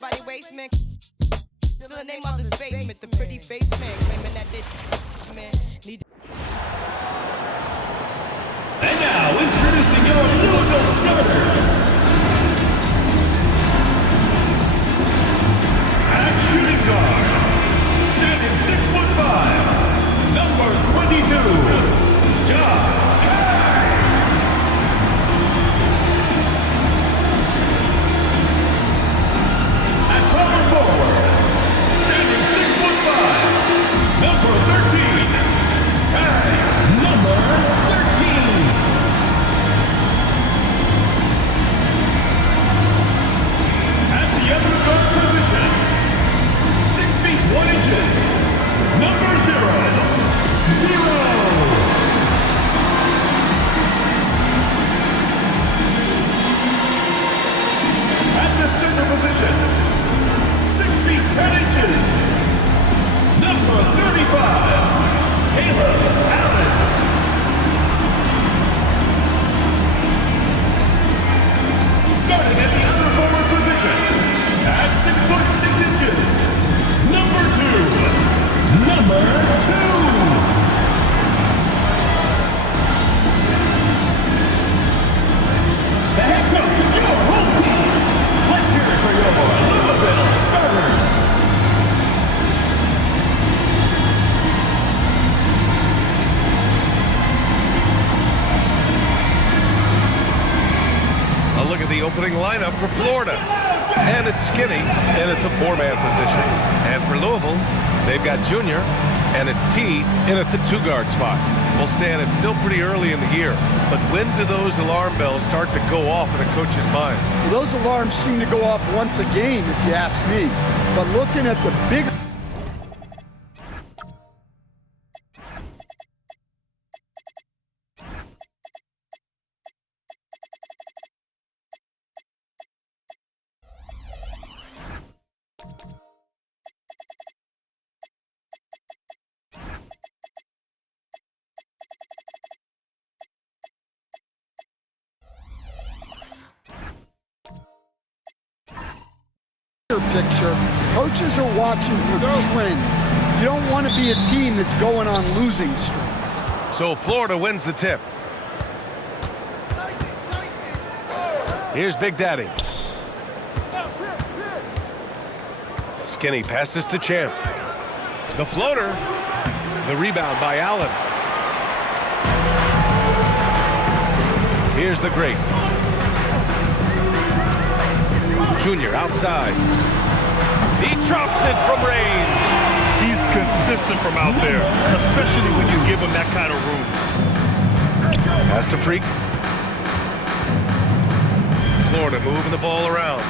Body waste man. To the name of this basement, the pretty face man claiming that they man need. And now introducing your Louisville starters. At shooting guard, standing 6'5", number 22, John. At power forward, standing 6'5", number 13, and number 13. At the other guard position, 6 feet 1 inches, number 0. At the center position, 6 feet 10 inches, number 35, Caleb Allen. Starting at the other forward position, at 6 foot 6 inches, number 2. The head coach of your home team. Let's hear it for your Louisville starters. A look at the opening lineup for Florida. And it's Skinny in at the 4-man position. And for Louisville, they've got Junior, and it's T in at the 2-guard spot. Well, Stan, it's still pretty early in the year, but when do those alarm bells start to go off in a coach's mind? Well, those alarms seem to go off once a game, if you ask me. But looking at the bigger picture, coaches are watching for trends. You don't want to be a team that's going on losing streaks. So Florida wins the tip. Here's Big Daddy. Skinny passes to Champ. The floater. The rebound by Allen. Here's the great. Junior outside. He drops it from range. He's consistent from out there, especially when you give him that kind of room. Pass to Freak. Florida moving the ball around.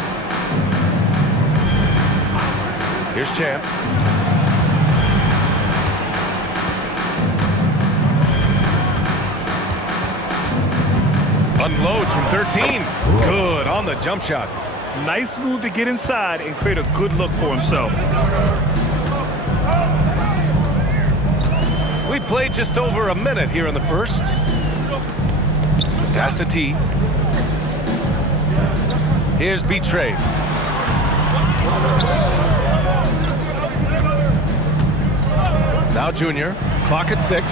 Here's Champ. Unloads from 13. Good on the jump shot. Nice move to get inside and create a good look for himself. We played just over a minute here in the first. Pass to T. Here's Betray. Now Junior. Clock at 6.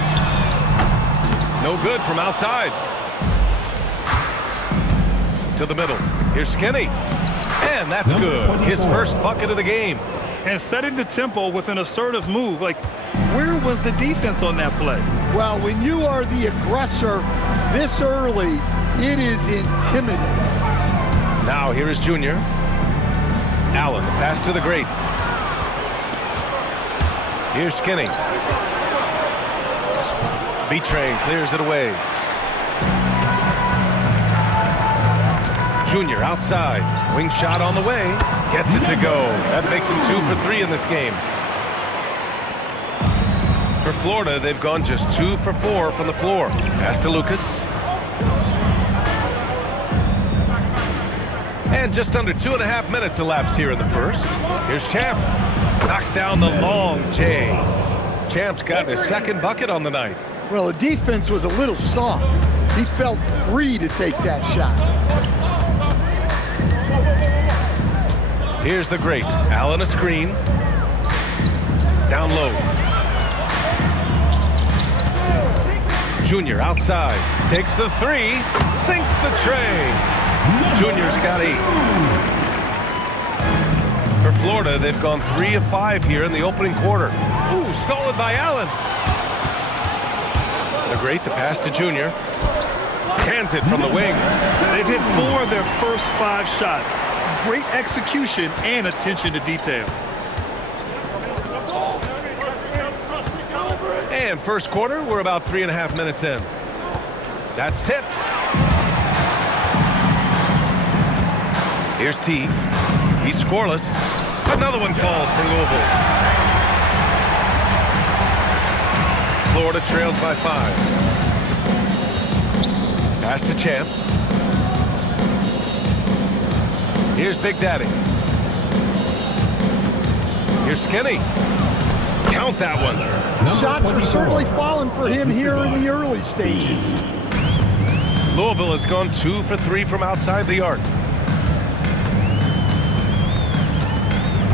No good from outside. To the middle. Here's Skinny. And that's good. His first bucket of the game. And setting the tempo with an assertive move. Like, where was the defense on that play? Well, when you are the aggressor this early, it is intimidating. Now here is Junior. Allen, the pass to the great. Here's Skinny. Betray clears it away. Junior outside. Wing shot on the way. Gets it to go. That makes him 2 for 3 in this game. For Florida, they've gone just 2 for 4 from the floor. Pass to Lucas. And just under 2.5 minutes elapsed here in the first. Here's Champ. Knocks down the long J. Champ's got his second bucket on the night. Well, the defense was a little soft. He felt free to take that shot. Here's the great. Allen a screen. Down low. Junior outside. Takes the three. Sinks the tray. Junior's got 8. For Florida, they've gone 3 of 5 here in the opening quarter. Ooh, stolen by Allen. The great, the pass to Junior. Hands it from the wing. They've hit 4 of their first 5 shots. Great execution and attention to detail. And first quarter, we're about 3.5 minutes in. That's tipped. Here's T. He's scoreless. Another one falls for Louisville. Florida trails by 5. Pass to Champ. Here's Big Daddy. Here's Skinny. Count that one. Shots are certainly falling for him here in the early stages. Louisville has gone 2 for 3 from outside the arc.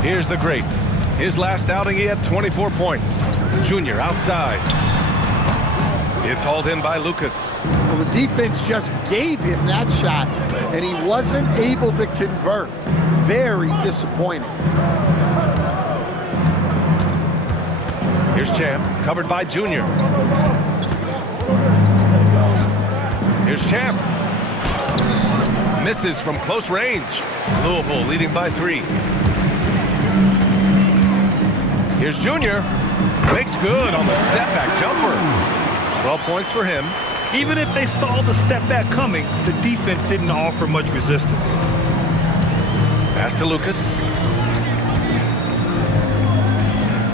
Here's the great. His last outing, he had 24 points. Junior outside. It's hauled in by Lucas. Well, the defense just gave him that shot, and he wasn't able to convert. Very disappointing. Here's Champ, covered by Junior. Here's Champ. Misses from close range. Louisville leading by 3. Here's Junior. Makes good on the step-back jumper. 12 points for him. Even if they saw the step back coming, the defense didn't offer much resistance. Pass to Lucas.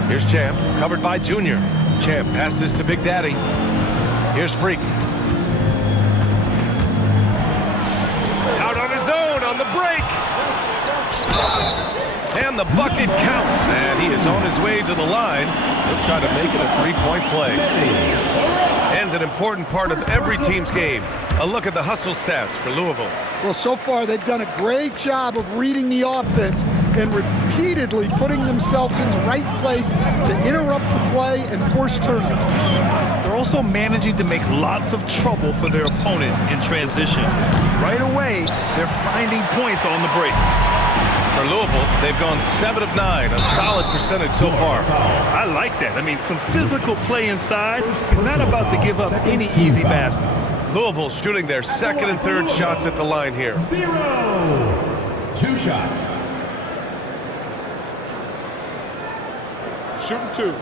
Here's Champ, covered by Junior. Champ passes to Big Daddy. Here's Freak. Out on his own on the break. And the bucket counts, and he is on his way to the line. He'll try to make it a 3-point play. And an important part of every team's game. A look at the hustle stats for Louisville. Well, so far they've done a great job of reading the offense and repeatedly putting themselves in the right place to interrupt the play and force turnovers. They're also managing to make lots of trouble for their opponent in transition. Right away, they're finding points on the break. For Louisville, they've gone 7 of 9, a solid percentage so far. I like that. I mean, some physical play inside. He's not about to give up any easy baskets. Louisville shooting their second and third shots at the line here. 0. 2 shots. Shooting 2.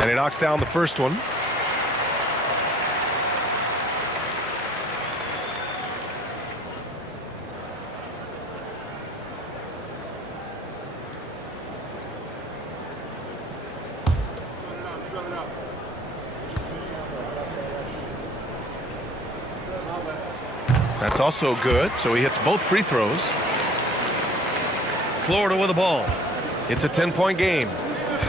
And he knocks down the first one. That's also good, so he hits both free throws. Florida with the ball. It's a 10-point game.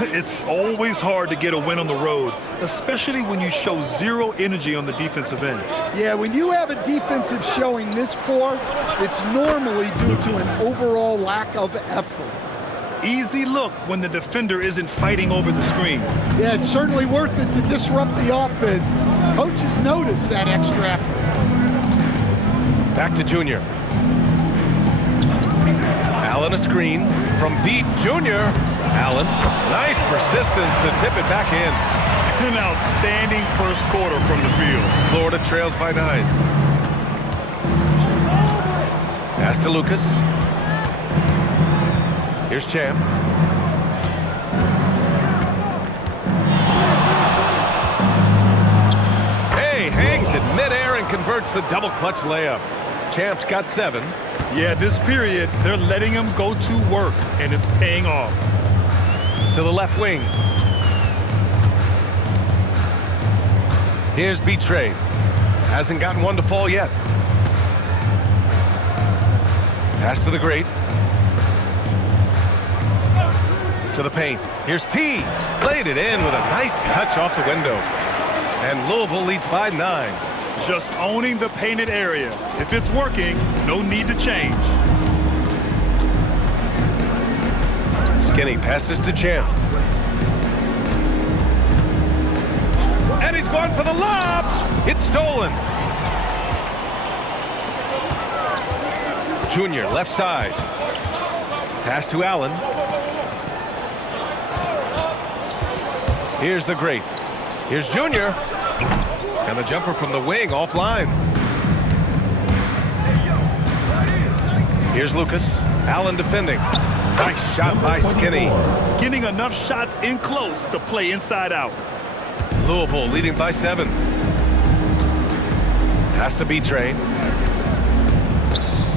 It's always hard to get a win on the road, especially when you show 0 energy on the defensive end. Yeah, when you have a defensive showing this poor, it's normally due to an overall lack of effort. Easy look when the defender isn't fighting over the screen. Yeah, it's certainly worth it to disrupt the offense. Coaches notice that extra effort. Back to Junior. Allen a screen from deep. Junior. Allen. Nice persistence to tip it back in. An outstanding first quarter from the field. Florida trails by 9. Pass to Lucas. Here's Champ. Hey, hangs it midair and converts the double clutch layup. Champ's got 7. Yeah, this period, they're letting him go to work, and it's paying off. To the left wing. Here's B-Trey. Hasn't gotten one to fall yet. Pass to the great. To the paint. Here's T. Laid it in with a nice touch off the window. and Louisville leads by 9. Just owning the painted area. If it's working, no need to change. Skinny passes to Champ. And he's going for the lob. It's stolen. Junior, left side. Pass to Allen. Here's the great. Here's Junior. And the jumper from the wing offline. Here's Lucas. Allen defending. Nice shot by Skinny. Getting enough shots in close to play inside out. Louisville leading by 7. Pass to B-Train.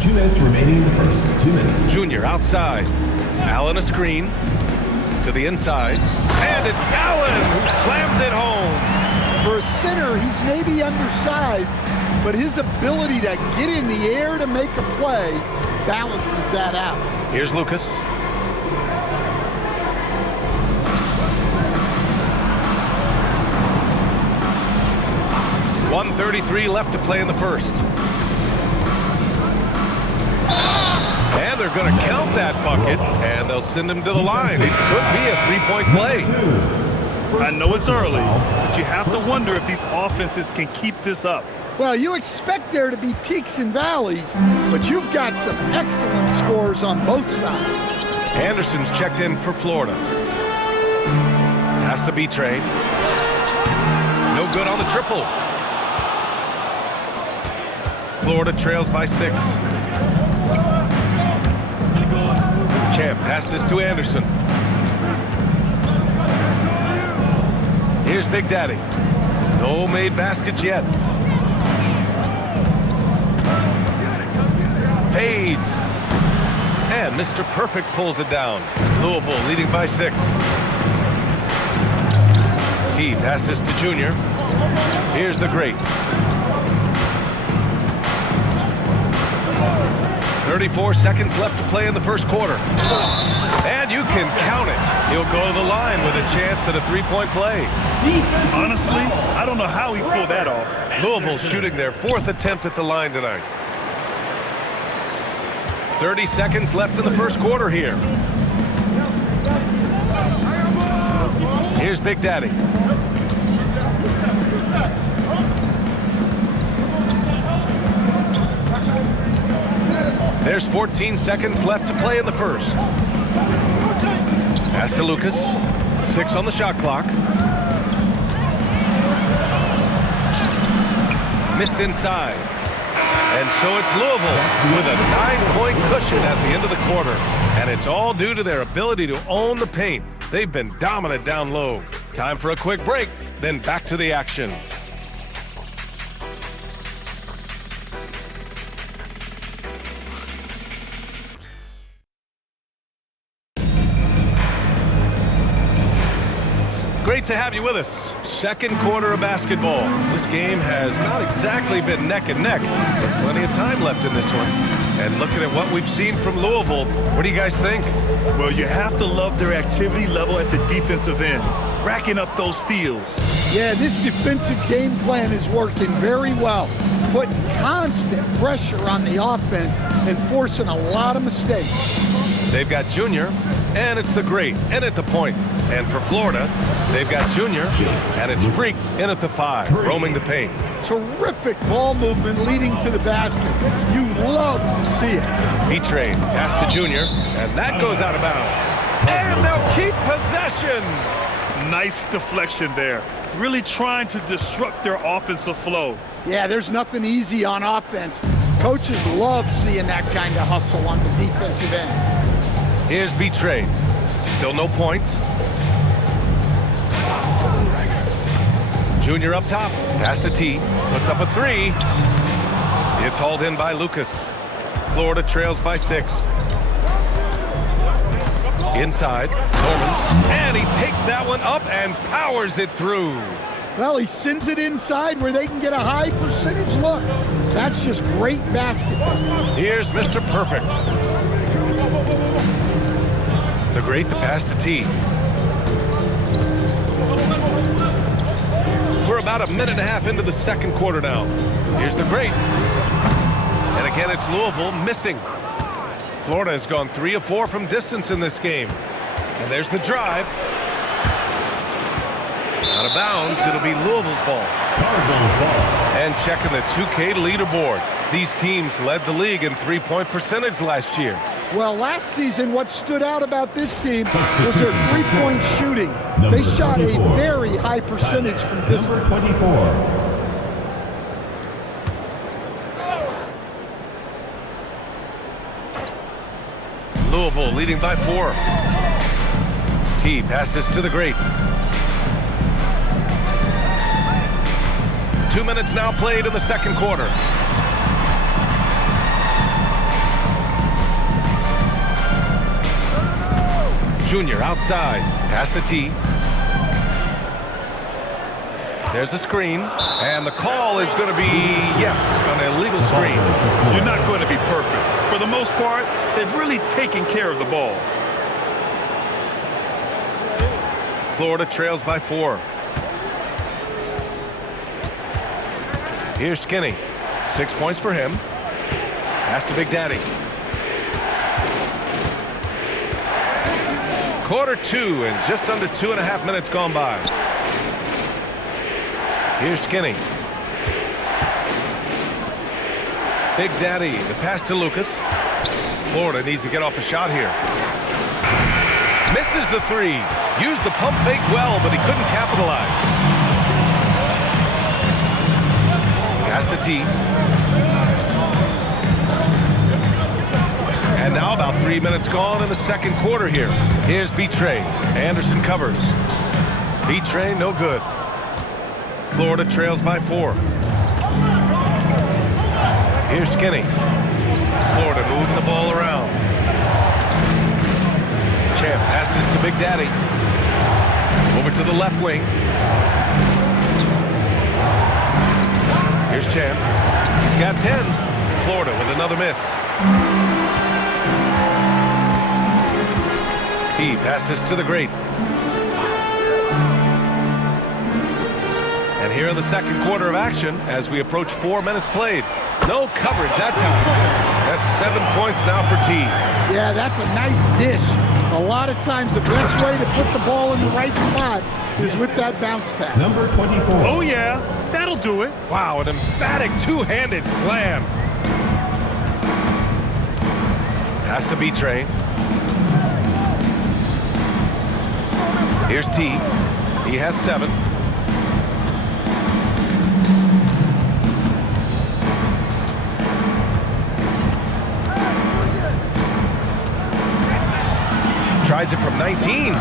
2 minutes remaining in the first. 2 minutes. Junior outside. Allen a screen. To the inside. And it's Allen who slams it home. For a center, he's maybe undersized, but his ability to get in the air to make a play balances that out. Here's Lucas. .133 left to play in the first. And they're going to count that bucket, and they'll send him to the line. It could be a 3-point play. I know it's early, but you have to wonder if these offenses can keep this up. Well, you expect there to be peaks and valleys, but you've got some excellent scores on both sides. Anderson's checked in for Florida. Has to be Train. No good on the triple. Florida trails by 6. Champ passes to Anderson. Here's Big Daddy. No made baskets yet. Fades. And Mr. Perfect pulls it down. Louisville leading by 6. T passes to Junior. Here's the great. 34 seconds left to play in the first quarter. And you can count it. He'll go to the line with a chance at a 3-point play. Honestly, I don't know how he pulled that off. Louisville shooting their 4th attempt at the line tonight. 30 seconds left in the first quarter here. Here's Big Daddy. There's 14 seconds left to play in the first. Pass to Lucas. 6 on the shot clock. Missed inside. And so it's Louisville with a 9-point cushion at the end of the quarter. And it's all due to their ability to own the paint. They've been dominant down low. Time for a quick break, then back to the action. Great to have you with us. Second quarter of basketball. This game has not exactly been neck and neck. There's plenty of time left in this one. And looking at what we've seen from Louisville, what do you guys think? Well, you have to love their activity level at the defensive end, racking up those steals. Yeah, this defensive game plan is working very well, putting constant pressure on the offense and forcing a lot of mistakes. They've got Junior, and it's the great, and at the point. And for Florida, they've got Junior, and it's Freak in at the 5, roaming the paint. Terrific ball movement leading to the basket. You love to see it. B-Train, pass to Junior, and that goes out of bounds. And they'll keep possession. Nice deflection there. Really trying to disrupt their offensive flow. Yeah, there's nothing easy on offense. Coaches love seeing that kind of hustle on the defensive end. Here's B-Train. Still no points. Junior up top. Pass to T. Puts up a 3. It's hauled in by Lucas. Florida trails by 6. Inside. Norman. And he takes that one up and powers it through. Well, he sends it inside where they can get a high percentage look. That's just great basketball. Here's Mr. Perfect. The great, the pass to T. We're about a minute and a half into the second quarter now. Here's the great. And again, it's Louisville missing. Florida has gone 3 of 4 from distance in this game. And there's the drive. Out of bounds, it'll be Louisville's ball. Cardinals ball. And checking the 2K leaderboard. These teams led the league in three-point percentage last year. Well, last season, what stood out about this team was their three-point shooting. They shot a very high percentage from distance. Number 24. Louisville leading by 4. T passes to the great. 2 minutes now played in the second quarter. Junior outside. Pass to T. There's a screen. And the call is going to be, yes, an illegal screen. You're not going to be perfect. For the most part, they've really taken care of the ball. Florida trails by 4. Here's Skinny. 6 points for him. Pass to Big Daddy. Quarter 2 and just under 2.5 minutes gone by. Here's Skinny. Big Daddy, the pass to Lucas. Florida needs to get off a shot here. Misses the 3. Used the pump fake well, but he couldn't capitalize. Pass to T. And now about 3 minutes gone in the second quarter here. Here's B-Tray. Anderson covers. B-Tray, no good. Florida trails by 4. Here's Skinny. Florida moving the ball around. Champ passes to Big Daddy. Over to the left wing. Here's Champ. He's got 10. Florida with another miss. T passes to the great. And here in the second quarter of action, as we approach 4 minutes played. No coverage that time. That's 7 points now for T. Yeah, that's a nice dish. A lot of times the best way to put the ball in the right spot is with that bounce pass. Number 24. Oh, yeah. That'll do it. Wow, an emphatic two-handed slam. Pass to B-Train. Here's T. He has 7. Tries it from 19.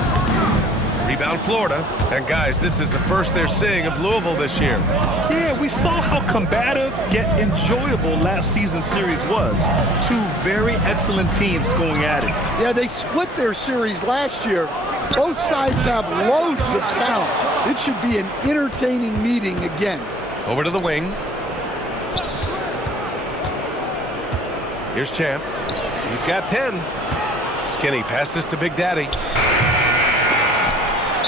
Rebound Florida. And guys, this is the first they're seeing of Louisville this year. Yeah, we saw how combative yet enjoyable last season's series was. 2 very excellent teams going at it. Yeah, they split their series last year. Both sides have loads of talent. It should be an entertaining meeting again. Over to the wing. Here's Champ. He's got 10. Skinny passes to Big Daddy.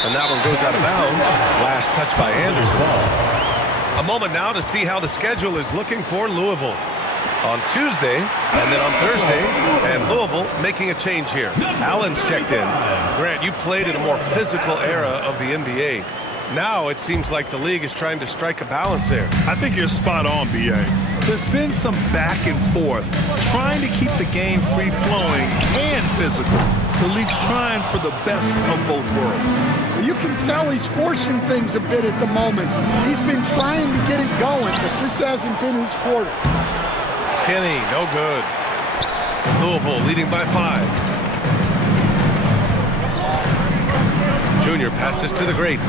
And that one goes out of bounds. Last touch by Anderson. A moment now to see how the schedule is looking for Louisville. On Tuesday, and then on Thursday, and Louisville making a change here. Allen's checked in. Grant, you played in a more physical era of the NBA. Now it seems like the league is trying to strike a balance there. I think you're spot on, B.A. There's been some back and forth, trying to keep the game free-flowing and physical. The league's trying for the best of both worlds. You can tell he's forcing things a bit at the moment. He's been trying to get it going, but this hasn't been his quarter. Skinny, no good. Louisville leading by 5. Junior passes to the great.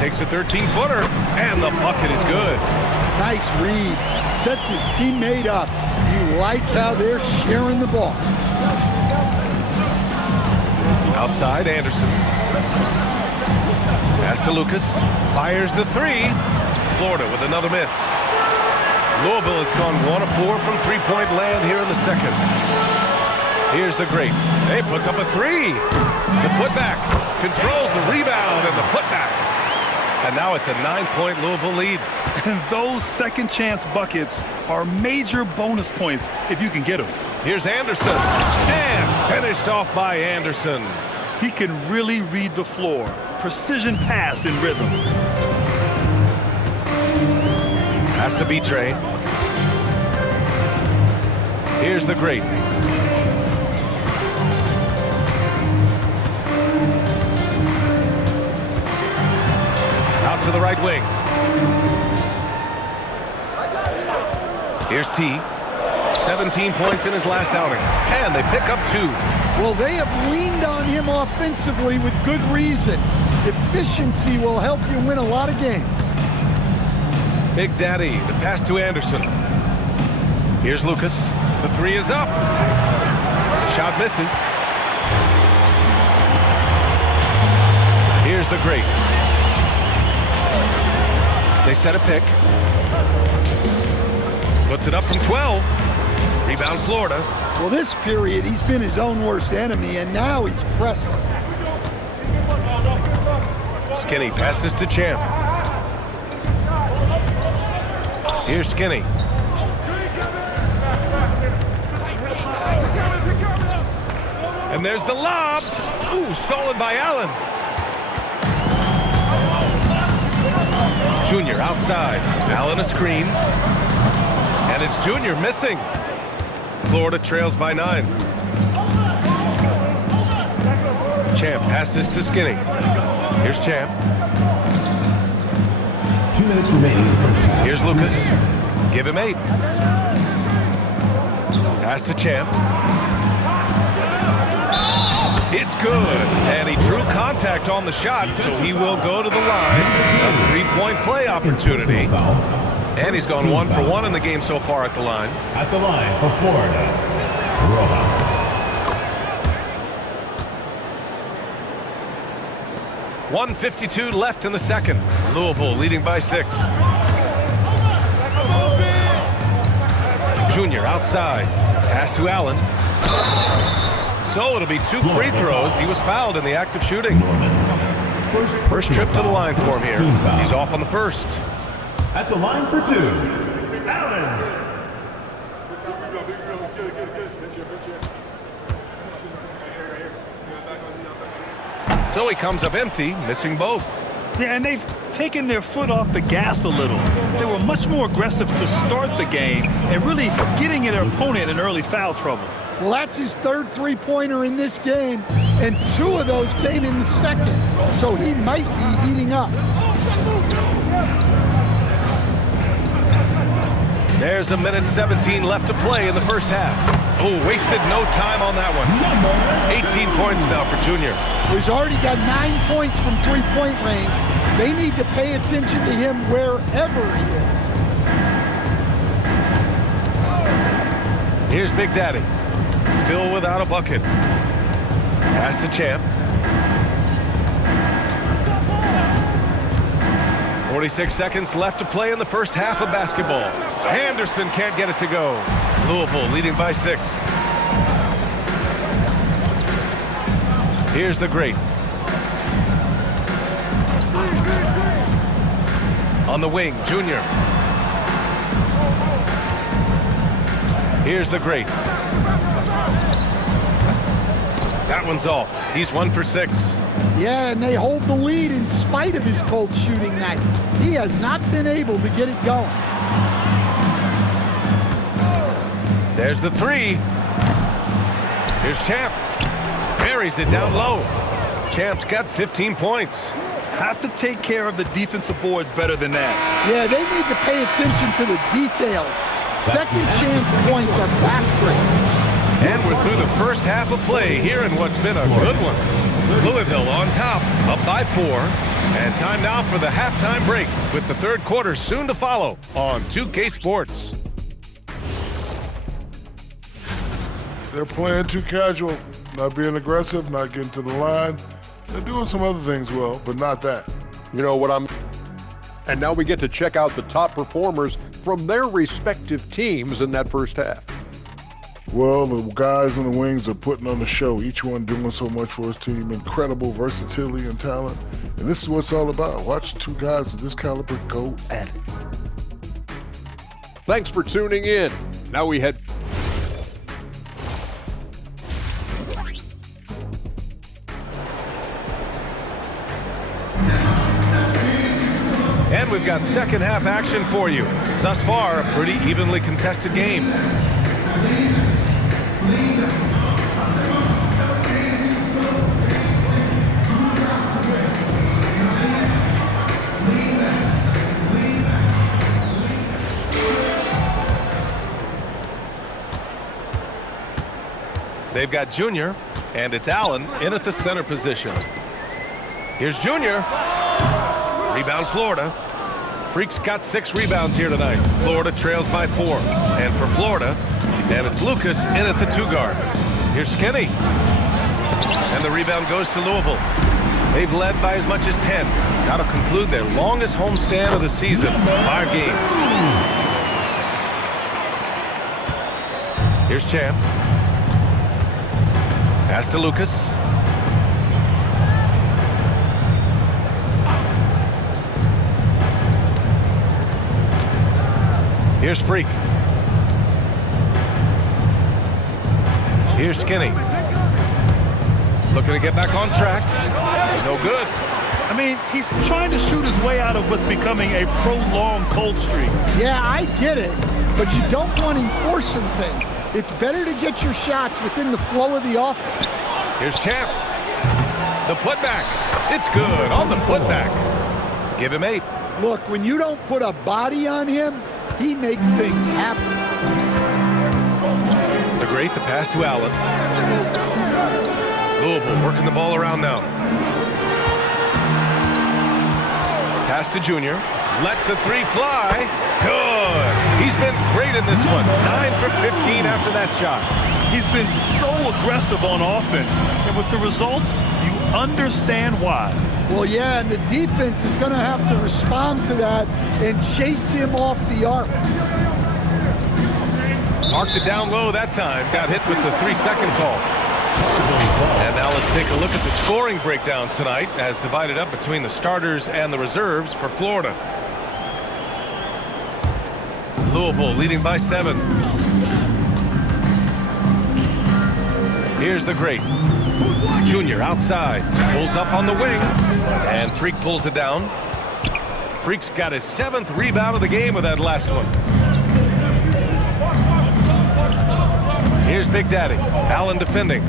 Takes a 13-footer, and the bucket is good. Nice read. Sets his teammate up. You like how they're sharing the ball. Outside, Anderson. Pass to Lucas. Fires the 3. Florida with another miss. Louisville has gone 1 of 4 from three-point land here in the second. Here's the great. He puts up a 3. The putback. Controls the rebound and the putback. And now it's a 9-point Louisville lead. And those second chance buckets are major bonus points if you can get them. Here's Anderson. And finished off by Anderson. He can really read the floor. Precision pass in rhythm. Has to be Trey. Here's the great. Out to the right wing. Here's T. 17 points in his last outing. And they pick up 2. Well, they have leaned on him offensively with good reason. Efficiency will help you win a lot of games. Big Daddy, the pass to Anderson. Here's Lucas. The 3 is up. Shot misses. Here's the great. They set a pick. Puts it up from 12. Rebound Florida. Well, this period, he's been his own worst enemy, and now he's pressing. Skinny passes to Champ. Here's Skinny. And there's the lob. Ooh, stolen by Allen. Junior outside. Allen a screen. And it's Junior missing. Florida trails by 9. Champ passes to Skinny. Here's Champ. 2 minutes remaining. Here's Lucas. Give him 8. Pass to Champ. It's good. And he drew contact on the shot, so he will go to the line. A 3-point play opportunity. And he's gone 1 for 1 in the game so far at the line. At the line for Florida, Rojas. 1:52 left in the second. Louisville leading by 6. Junior outside. Pass to Allen. So it'll be 2 free throws. He was fouled in the act of shooting. First trip to the line for him here. He's off on the first. At the line for 2, Allen. So he comes up empty, missing both. Yeah, and they've taken their foot off the gas a little. They were much more aggressive to start the game and really getting their opponent in early foul trouble. Well, that's his 3rd three-pointer in this game, and 2 of those came in the second, so he might be heating up. There's 1:17 left to play in the first half. Oh, wasted no time on that one. 18 points now for Junior. He's already got 9 points from three-point range. They need to pay attention to him wherever he is. Here's Big Daddy. Still without a bucket. Pass to Champ. 46 seconds left to play in the first half of basketball. Anderson can't get it to go. Louisville leading by 6. Here's the great. On the wing, Junior. Here's the great. That one's off. He's 1 for 6. Yeah, and they hold the lead in spite of his cold shooting night. He has not been able to get it going. There's the 3. Here's Champ. Buries it down low. Champ's got 15 points. Have to take care of the defensive boards better than that. Yeah, they need to pay attention to the details. Second chance points are backbreaking. And we're through the first half of play here in what's been a good one. Louisville on top, up by 4. And time now for the halftime break with the third quarter soon to follow on 2K Sports. They're playing too casual, not being aggressive, not getting to the line. They're doing some other things well, but not that. You know what And now we get to check out the top performers from their respective teams in that first half. Well, the guys in the wings are putting on the show, each one doing so much for his team. Incredible versatility and talent. And this is what it's all about. Watch two guys of this caliber go at it. Thanks for tuning in. Now we head. And we've got second half action for you. Thus far, a pretty evenly contested game. They've got Junior, and it's Allen in at the center position. Here's Junior. Rebound Florida. Freaks got 6 rebounds here tonight. Florida trails by 4. And for Florida, and it's Lucas in at the 2 guard. Here's Skinny. And the rebound goes to Louisville. They've led by as much as 10. Got to conclude their longest homestand of the season, 5 games. Here's Champ. Pass to Lucas. Here's Freak. Here's Skinny. Looking to get back on track. No good. I mean, he's trying to shoot his way out of what's becoming a prolonged cold streak. Yeah, I get it, but you don't want him forcing things. It's better to get your shots within the flow of the offense. Here's Champ. The putback. It's good on the putback. Give him 8. Look, when you don't put a body on him, he makes things happen. The great, the pass to Allen. Louisville working the ball around now. Pass to Junior. Lets the 3 fly. Good. He's been great in this one. 9 for 15 after that shot. He's been so aggressive on offense, and with the results, you understand why. Well, yeah, and the defense is going to have to respond to that and chase him off the arc. Marked it down low that time. Got hit with the 3-second call. And now let's take a look at the scoring breakdown tonight as divided up between the starters and the reserves for Florida. Louisville leading by 7. Here's the great. Junior outside. Pulls up on the wing. And Freak pulls it down. Freak's got his 7th rebound of the game with that last one. Here's Big Daddy. Allen defending.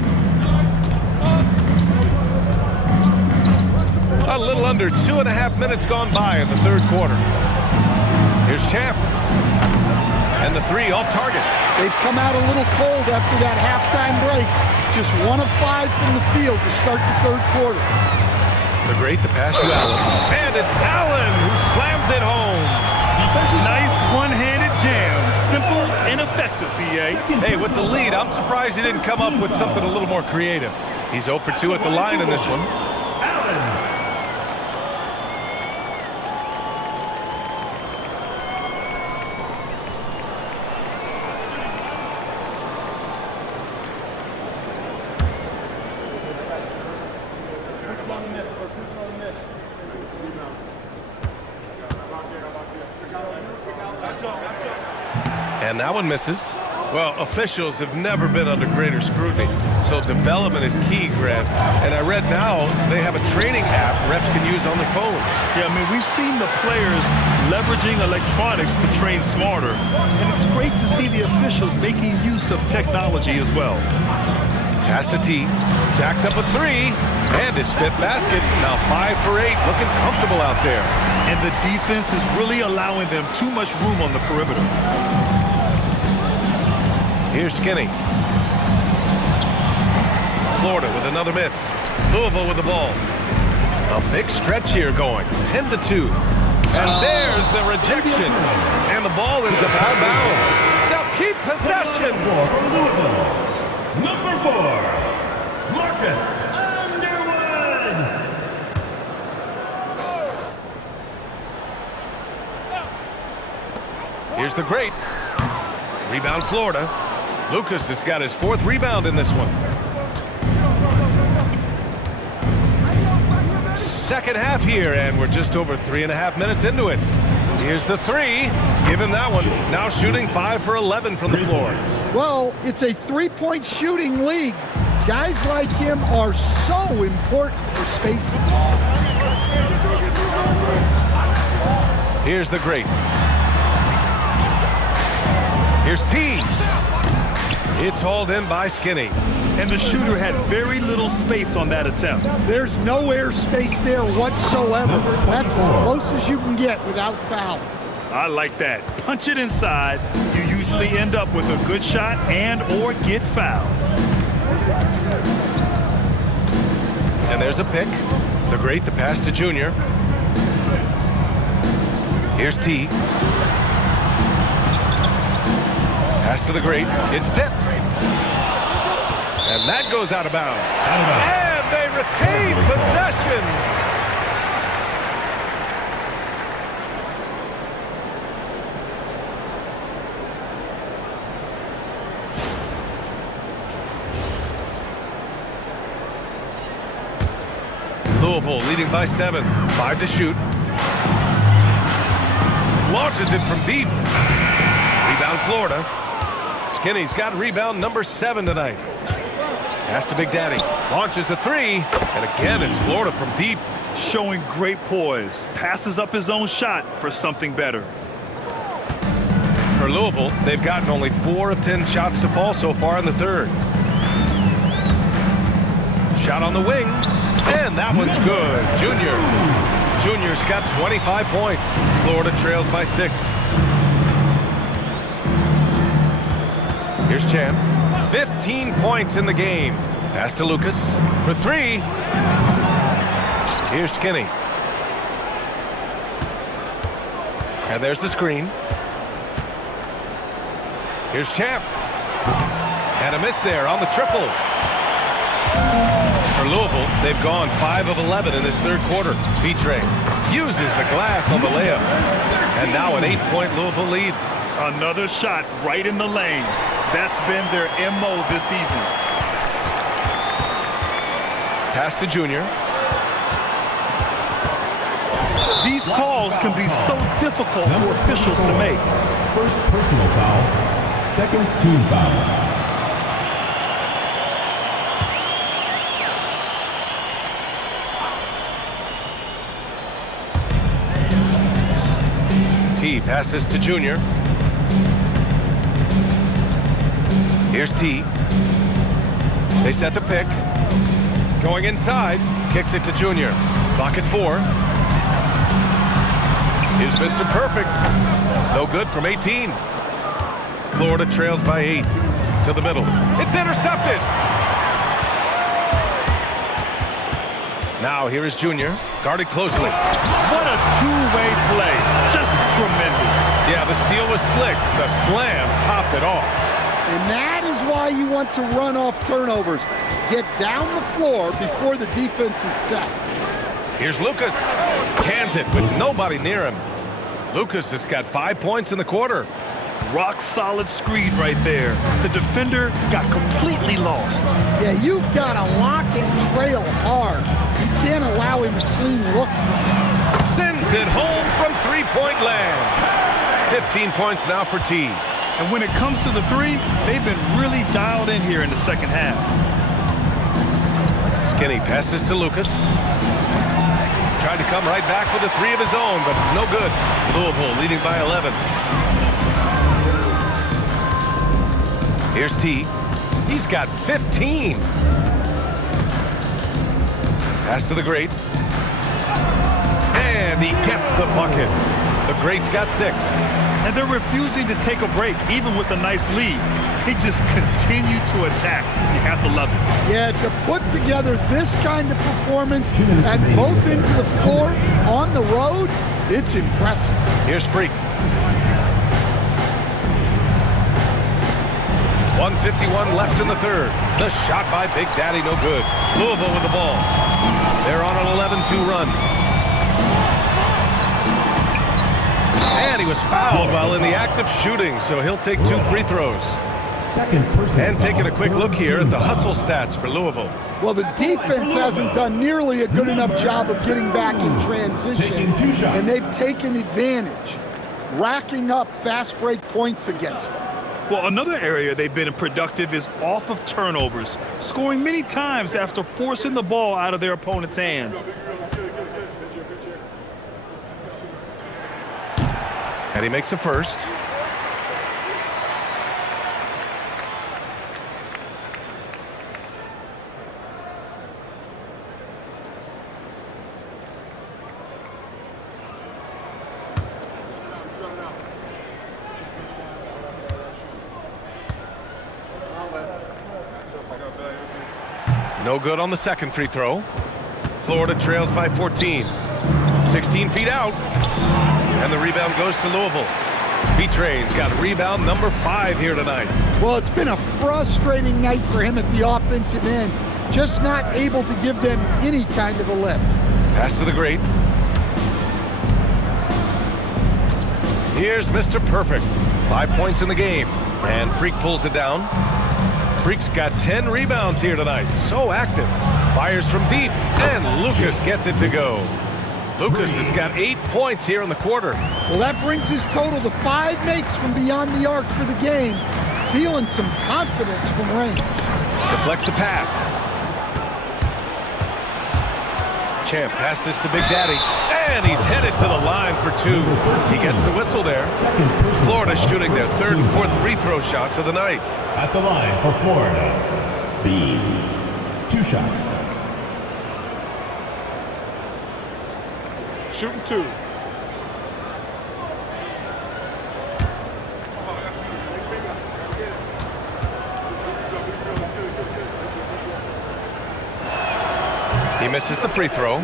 A little under 2.5 minutes gone by in the 3rd quarter. Here's Champ. And the 3 off target. They've come out a little cold after that halftime break. Just 1 of 5 from the field to start the 3rd quarter. The great, the pass to Allen. And it's Allen who slams it home. Nice one-handed jam. Simple and effective, BA. Hey, with the lead, I'm surprised he didn't come up with something a little more creative. He's 0 for 2 at the line in this one. And that one misses. Well, officials have never been under greater scrutiny, so development is key, Grant. And I read now they have a training app refs can use on their phones. Yeah, I mean, we've seen the players leveraging electronics to train smarter, and it's great to see the officials making use of technology as well. Pass to T. Jacks up a 3, and his 5th basket. Now 5 for 8, looking comfortable out there. And the defense is really allowing them too much room on the perimeter. Here's Skinny. Florida with another miss. Louisville with the ball. A big stretch here going. 10 to 2. And there's the rejection. And the ball ends up out of bounds. They'll keep possession. For Louisville, number 4, Marcus Underwood. Here's the great. Rebound Florida. Lucas has got his 4th rebound in this one. Second half here, and we're just over 3.5 minutes into it. Here's the 3. Give him that one. Now shooting 5 for 11 from the floor. Well, it's a three-point shooting league. Guys like him are so important for spacing. Here's the great. Here's T. It's hauled in by Skinny. And the shooter had very little space on that attempt. There's no air space there whatsoever. That's as close as you can get without foul. I like that. Punch it inside. You usually end up with a good shot and or get fouled. And there's a pick. The great, the pass to Junior. Here's T. Pass to the great. It's tipped. And that goes out of bounds. And they retain possession. Louisville leading by 7. 5 to shoot. Launches it from deep. Rebound Florida. Skinny's got rebound number 7 tonight. Pass to Big Daddy. Launches a 3. And again, it's Florida from deep. Showing great poise. Passes up his own shot for something better. For Louisville, they've gotten only 4 of 10 shots to fall so far in the 3rd. Shot on the wing. And that one's good. Junior's got 25 points. Florida trails by 6. Here's Champ. 15 points in the game. Pass to Lucas for 3. Here's Skinny. And there's the screen. Here's Champ. And a miss there on the triple. For Louisville, they've gone 5 of 11 in this 3rd quarter. Betrain uses the glass on the layup. And now an 8-point Louisville lead. Another shot right in the lane. That's been their MO this evening. Pass to Junior. These calls can be so difficult for officials to make. First personal foul, second team foul. T passes to Junior. Here's T. They set the pick. Going inside. Kicks it to Junior. Clock at 4. Here's Mr. Perfect. No good from 18. Florida trails by 8. To the middle. It's intercepted. Now here is Junior. Guarded closely. What a two-way play. Just tremendous. Yeah, the steal was slick. The slam topped it off. And that is why you want to run off turnovers. Get down the floor before the defense is set. Here's Lucas. Cans it with nobody near him. Lucas has got 5 points in the quarter. Rock solid screen right there. The defender got completely lost. Yeah, you've got to lock and trail hard. You can't allow him a clean look. Sends it home from three-point land. 15 points now for T. And when it comes to the 3, they've been really dialed in here in the second half. Skinny passes to Lucas. Tried to come right back with a 3 of his own, but it's no good. Louisville leading by 11. Here's T. He's got 15. Pass to the great. And he gets the bucket. The great's got 6. And they're refusing to take a break, even with a nice lead. They just continue to attack. You have to love it. Yeah, to put together this kind of performance at both ends of the floor on the road, it's impressive. Here's Freak. 1:51 left in the 3rd. The shot by Big Daddy, no good. Louisville with the ball. They're on an 11-2 run. And he was fouled while in the act of shooting, so he'll take 2 free throws. second person. And taking a quick look here at the hustle stats for Louisville. Well, the defense hasn't done nearly a good enough job of getting back in transition, and they've taken advantage, racking up fast break points against them. Well, another area they've been productive is off of turnovers, scoring many times after forcing the ball out of their opponent's hands. And he makes a first. No good on the second free throw. Florida trails by 14. 16 feet out. And the rebound goes to Louisville. B-Train's got rebound number 5 here tonight. Well, it's been a frustrating night for him at the offensive end. Just not able to give them any kind of a lift. Pass to the great. Here's Mr. Perfect. 5 points in the game. And Freak pulls it down. Freak's got 10 rebounds here tonight. So active. Fires from deep. And Lucas gets it to go. Lucas has got 8 points here in the quarter. Well, that brings his total to 5 makes from beyond the arc for the game. Feeling some confidence from Rain. Deflects the pass. Champ passes to Big Daddy. And he's headed to the line for 2. He gets the whistle there. Florida shooting their 3rd and 4th free throw shots of the night. At the line for Florida, B. 2 shots. Shooting 2. He misses the free throw.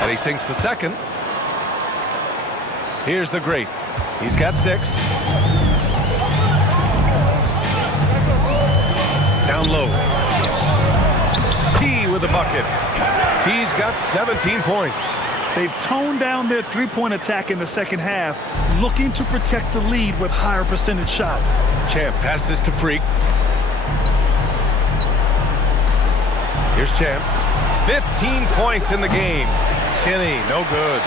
And he sinks the second. Here's the great. He's got 6. Down low. T with the bucket. T's got 17 points. They've toned down their three-point attack in the second half, looking to protect the lead with higher percentage shots. Champ passes to Freak. Here's Champ. 15 points in the game. Skinny, no good.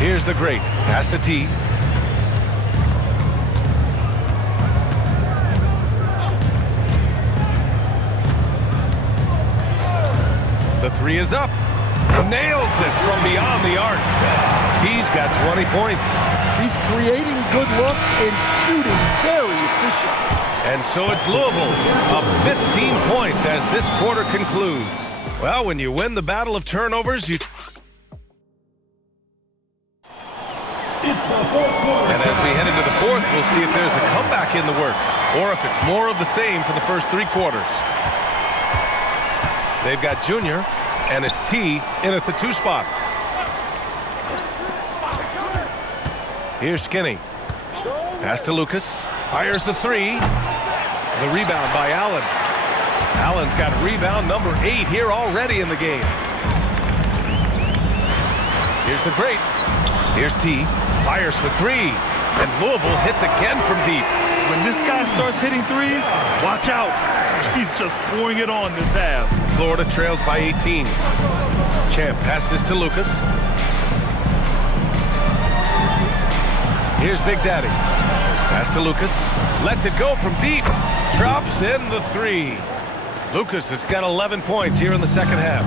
Here's the great. Pass to T. The 3 is up. Nails it from beyond the arc. T's got 20 points. He's creating good looks and shooting very efficient. And so it's Louisville up 15 points as this quarter concludes. Well, when you win the battle of turnovers, you... It's the 4th quarter. And as we head into the 4th, we'll see if there's a comeback in the works or if it's more of the same for the first 3 quarters. They've got Junior, and it's T in at the 2 spot. Here's Skinny. Pass to Lucas. Fires the 3. The rebound by Allen. Allen's got rebound number 8 here already in the game. Here's the great. Here's T. Fires for 3. And Louisville hits again from deep. When this guy starts hitting threes, watch out. He's just pouring it on this half. Florida trails by 18. Champ passes to Lucas. Here's Big Daddy. Pass to Lucas. Lets it go from deep. Drops in the 3. Lucas has got 11 points here in the second half.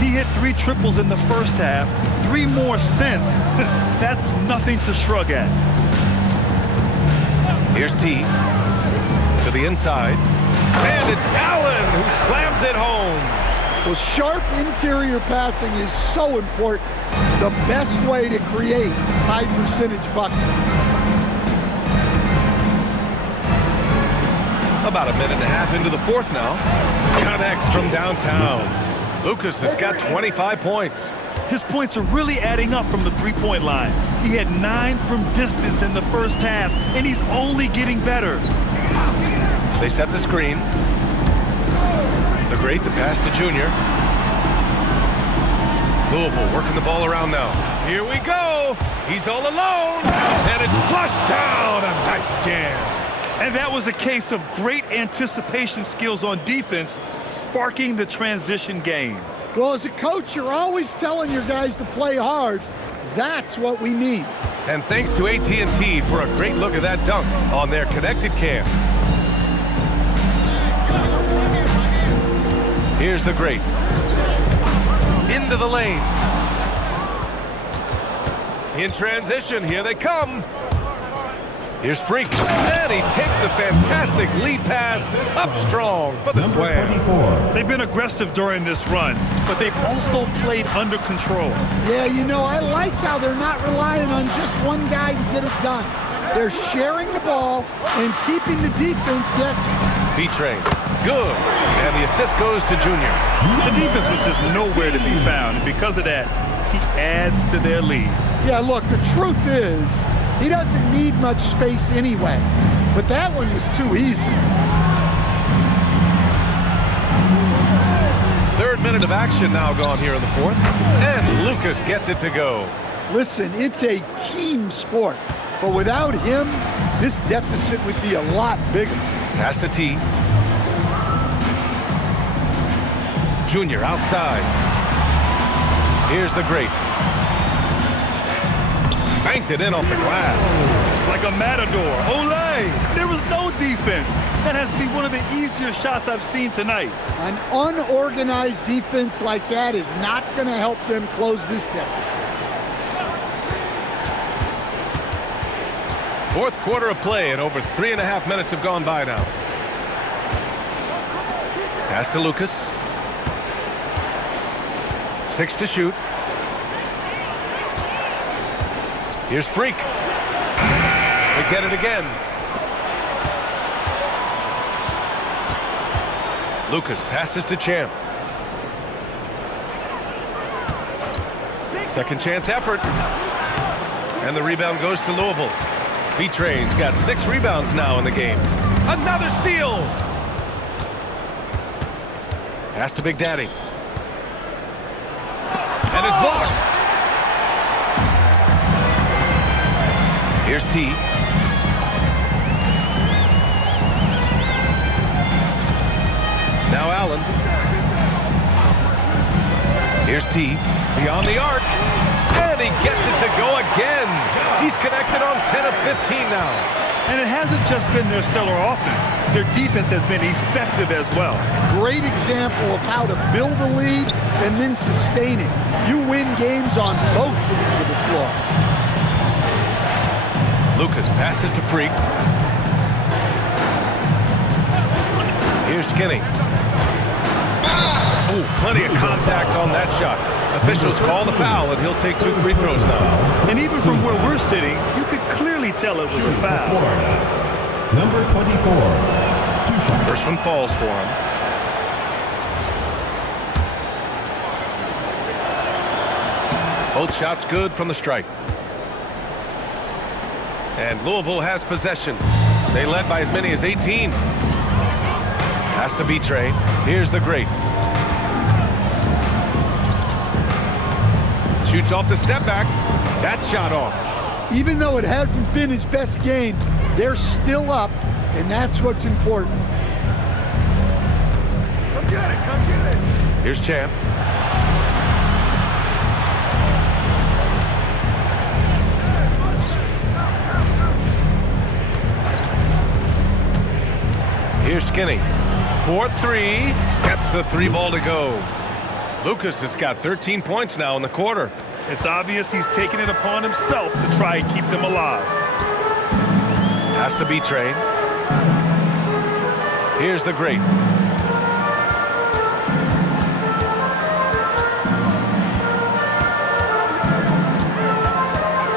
He hit 3 triples in the first half, 3 more since. That's nothing to shrug at. Here's T. To the inside. And it's Allen who slams it home. Well, sharp interior passing is so important. The best way to create high percentage buckets. About a minute and a half into the 4th now. Connects from downtown. Lucas has got 25 points. His points are really adding up from the three-point line. He had 9 from distance in the first half, and he's only getting better. They set the screen. The great, the pass to Junior. Louisville working the ball around now. Here we go. He's all alone, and it's flushed down. A nice jam. And that was a case of great anticipation skills on defense, sparking the transition game. Well, as a coach, you're always telling your guys to play hard. That's what we need. And thanks to AT&T for a great look at that dunk on their connected cam. Here's the great. Into the lane. In transition, here they come. Here's Freak, and he takes the fantastic lead pass up strong for the slam. 24. They've been aggressive during this run, but they've also played under control. Yeah, you know, I like how they're not relying on just one guy to get it done. They're sharing the ball and keeping the defense guessing. B-Train, good, and the assist goes to Junior. The defense was just nowhere to be found, and because of that, he adds to their lead. Yeah, look, the truth is, he doesn't need much space anyway, but that one was too easy. Third minute of action now gone here in the fourth, and Lucas gets it to go. Listen, it's a team sport, but without him, this deficit would be a lot bigger. Pass to T. Junior outside. Here's the great. Banked it in off the glass. Like a matador. Olay! There was no defense. That has to be one of the easier shots I've seen tonight. An unorganized defense like that is not going to help them close this deficit. Fourth quarter of play, and over 3.5 minutes have gone by now. Pass to Lucas. 6 to shoot. Here's Freak. They get it again. Lucas passes to Champ. Second chance effort. And the rebound goes to Louisville. B-Train's got 6 rebounds now in the game. Another steal! Pass to Big Daddy. And it's blocked. Here's T. Now Allen. Here's T. Beyond the arc. And he gets it to go again. He's connected on 10 of 15 now. And it hasn't just been their stellar offense. Their defense has been effective as well. Great example of how to build a lead and then sustain it. You win games on both ends of the floor. Lucas passes to Freak. Here's Skinny. Oh, plenty of contact on that shot. Officials call the foul, and he'll take 2 free throws now. And even from where we're sitting, you could clearly tell it was a foul. Number 24. 2 shots. First one falls for him. Both shots good from the stripe. And Louisville has possession. They led by as many as 18. Has to be Trey. Here's the great. Shoots off the step back. That shot off. Even though it hasn't been his best game, they're still up, and that's what's important. Come get it, come get it. Here's Champ. Here's Skinny. 4-3. Gets the 3 ball to go. Lucas has got 13 points now in the quarter. It's obvious he's taking it upon himself to try and keep them alive. Has to be Trey. Here's the great.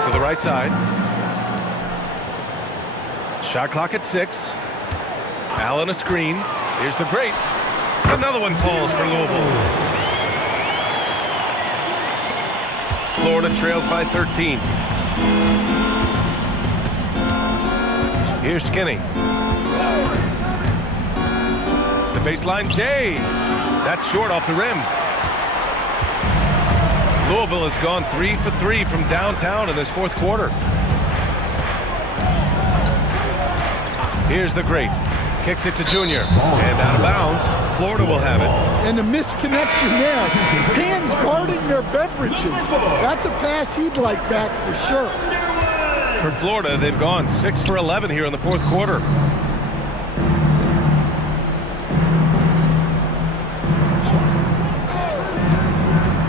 To the right side. Shot clock at 6. Allen a screen. Here's the great. Another one falls for Louisville. Florida trails by 13. Here's Skinny. The baseline, Jay. That's short off the rim. Louisville has gone 3 for 3 from downtown in this fourth quarter. Here's the great. Kicks it to Junior. And out of bounds. Florida will have it. And the misconnection there. Hands guarding their beverages. That's a pass he'd like back for sure. For Florida, they've gone 6 for 11 here in the fourth quarter.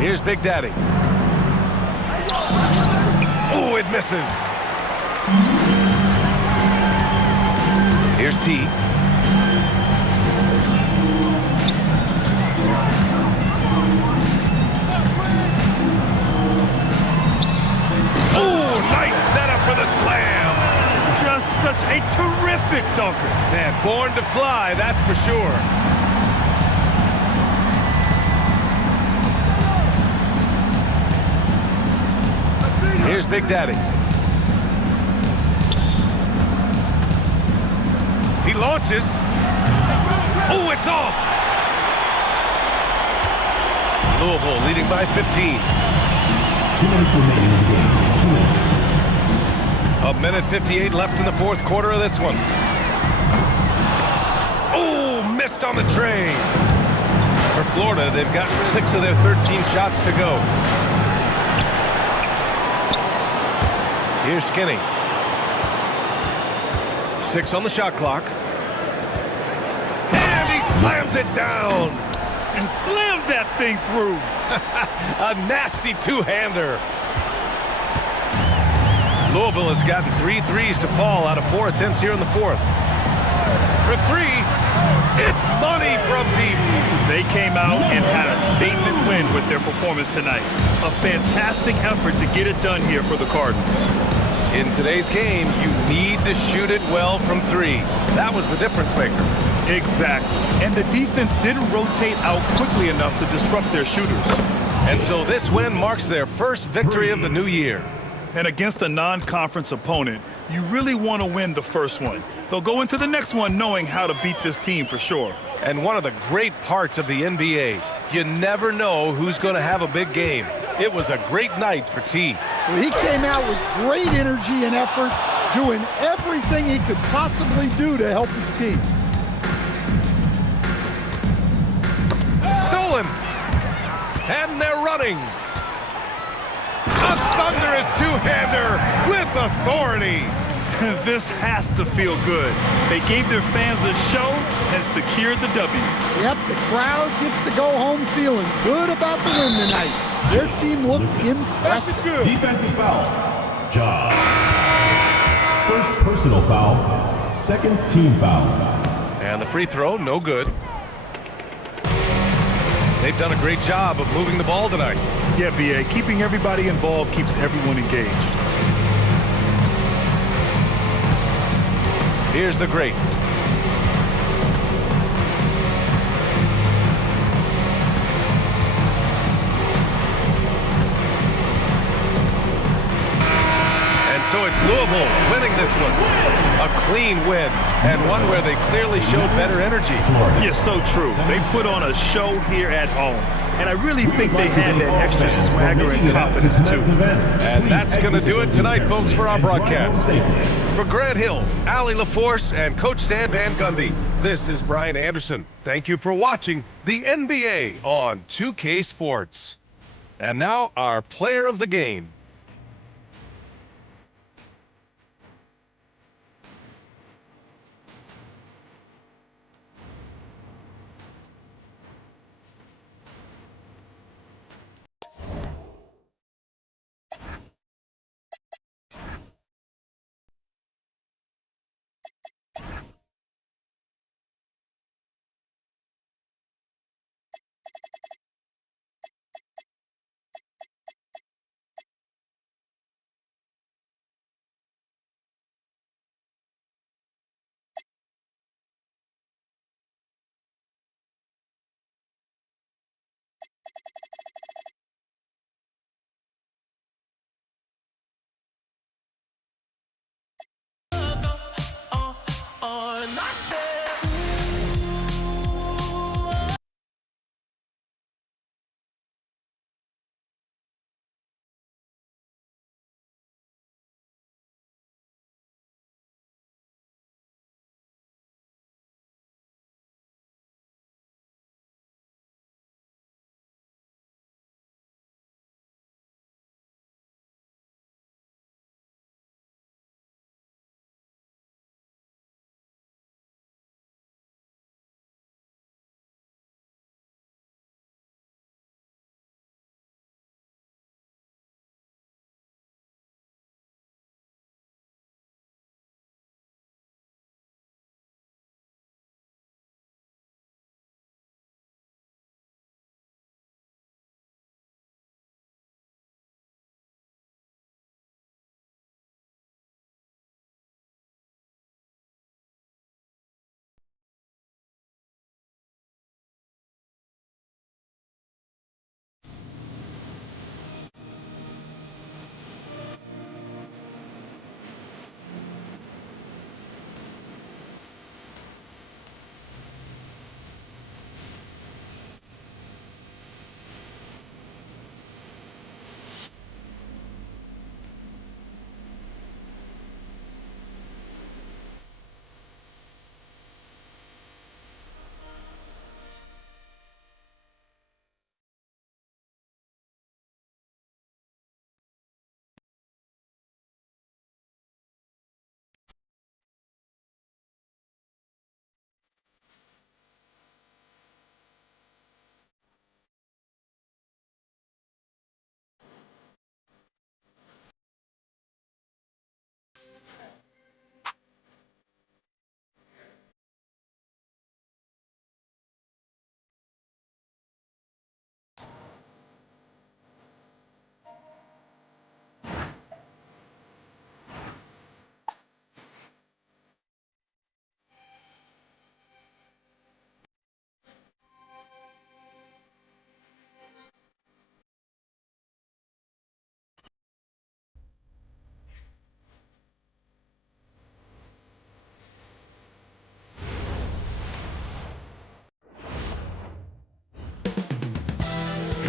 Here's Big Daddy. Oh, it misses. Here's T. Oh, nice setup for the slam. Just such a terrific dunker. Man, born to fly, that's for sure. Here's Big Daddy. He launches. Oh, it's off. Louisville leading by 15. 2 minutes remaining in the game. 2 minutes. A minute 58 left in the fourth quarter of this one. Oh, missed on the tray. For Florida, they've gotten 6 of their 13 shots to go. Here's Skinny. 6 on the shot clock. And he slams it down. And slammed that thing through. A nasty two-hander. Louisville has gotten 3 threes to fall out of 4 attempts here in the fourth. For 3, it's money from deep. They came out and had a statement win with their performance tonight. A fantastic effort to get it done here for the Cardinals. In today's game, you need to shoot it well from 3. That was the difference maker. Exactly. And the defense didn't rotate out quickly enough to disrupt their shooters. And so this win marks their first victory of the new year. And against a non-conference opponent, you really want to win the first one. They'll go into the next one knowing how to beat this team for sure. And one of the great parts of the NBA, you never know who's going to have a big game. It was a great night for T. Well, he came out with great energy and effort, doing everything he could possibly do to help his team. Stolen. And they're running. A thunderous two-hander with authority. This has to feel good. They gave their fans a show and secured the W. Yep, the crowd gets to go home feeling good about the win tonight. Their team looked impressive. Defensive foul. Ja. First personal foul. Second team foul. And the free throw, no good. They've done a great job of moving the ball tonight. Yeah, BA, keeping everybody involved keeps everyone engaged. Here's the great. And so it's Louisville winning this one. A clean win, and one where they clearly showed better energy. Yeah, so true. They put on a show here at home. And I really think they had that extra swagger and confidence, too. And that's going to do it tonight, folks, for our broadcast. For Grant Hill, Allie LaForce, and Coach Stan Van Gundy, this is Brian Anderson. Thank you for watching the NBA on 2K Sports. And now, our player of the game.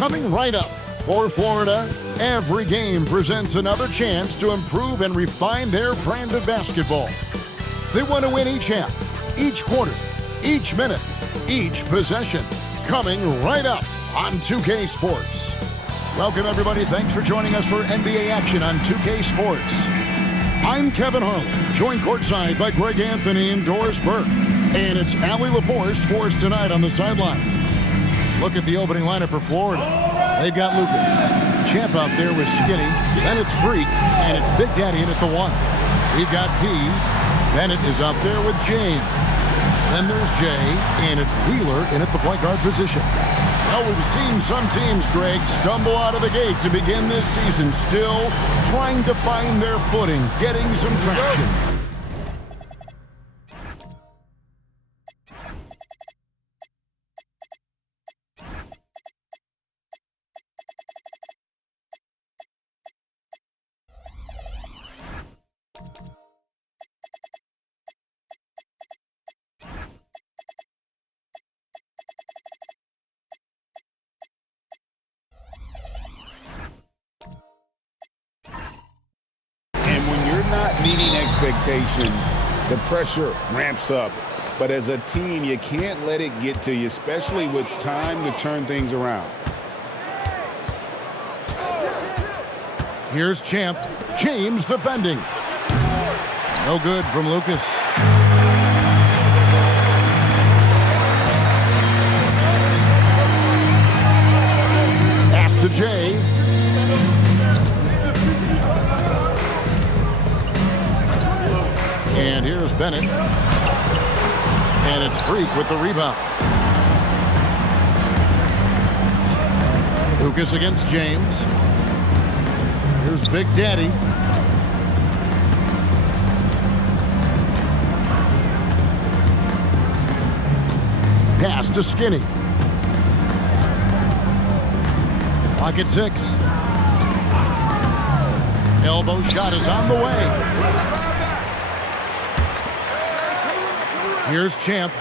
coming right up. For Florida, every game presents another chance to improve and refine their brand of basketball. They want to win each half, each quarter, each minute, each possession. Coming right up on 2K Sports. Welcome, everybody. Thanks for joining us for NBA action on 2K Sports. I'm Kevin Harlan, joined courtside by Greg Anthony and Doris Burke. And it's Allie LaForce for us tonight on the sideline. Look at the opening lineup for Florida. They've got Lucas. Champ out there with Skinny. Then it's Freak, and it's Big Daddy in at the 1. We've got P. Bennett is out there with James. Then there's Jay, and it's Wheeler in at the point guard position. Well, we've seen some teams, Greg, stumble out of the gate to begin this season, still trying to find their footing, getting some traction. Not meeting expectations, the pressure ramps up. But as a team, you can't let it get to you, especially with time to turn things around. Here's Champ. James defending. No good from Lucas. Pass to Jay. And here's Bennett. And it's Freak with the rebound. Lucas against James. Here's Big Daddy. Pass to Skinny. Clock at 6. Elbow shot is on the way. Here's Champ.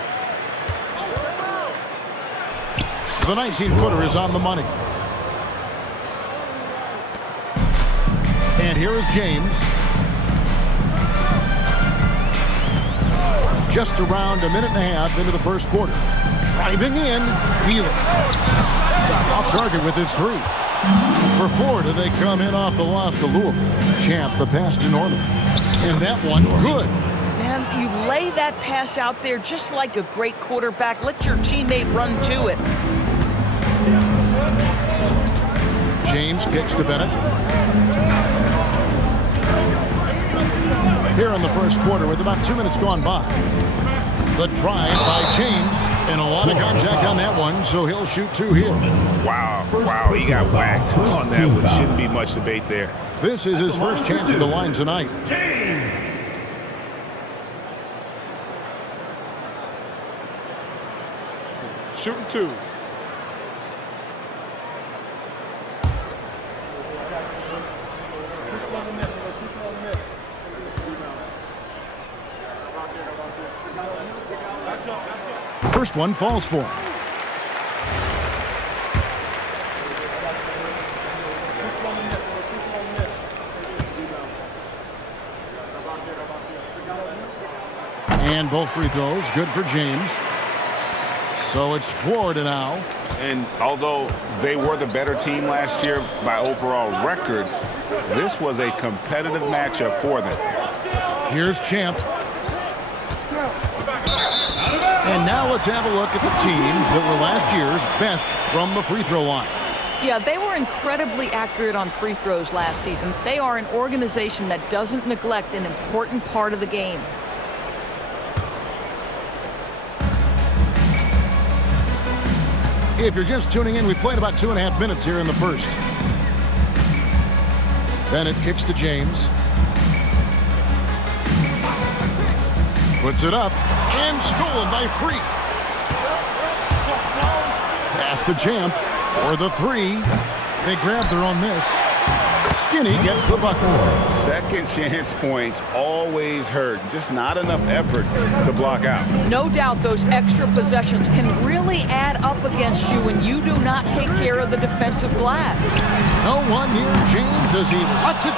The 19-footer is on the money. And here is James. Just around a minute and a half into the first quarter. Driving in, Wheeler. Off target with his 3. For Florida, they come in off the loft to Louisville. Champ, the pass to Norman. And that one, good. Man, you lay that pass out there just like a great quarterback. Let your teammate run to it. James kicks to Bennett. Here in the first quarter with about 2 minutes gone by. The drive by James, and a lot of contact on that one, so he'll shoot 2 here. Wow, he got whacked on that one. Shouldn't be much debate there. This is his first chance at the line tonight. Shooting 2. First one falls for him. And both free throws, good for James. So it's Florida now. And although they were the better team last year by overall record, this was a competitive matchup for them. Here's Champ. And now let's have a look at the teams that were last year's best from the free throw line. Yeah, they were incredibly accurate on free throws last season. They are an organization that doesn't neglect an important part of the game. If you're just tuning in, we played about 2.5 minutes here in the first. Bennett kicks to James. Puts it up, and stolen by Freak. Pass to Champ, or the 3. They grab their own miss. Skinny gets the bucket. Second chance points always hurt. Just not enough effort to block out. No doubt those extra possessions can really add up against you when you do not take care of the defensive glass. No one near James as he lets it go.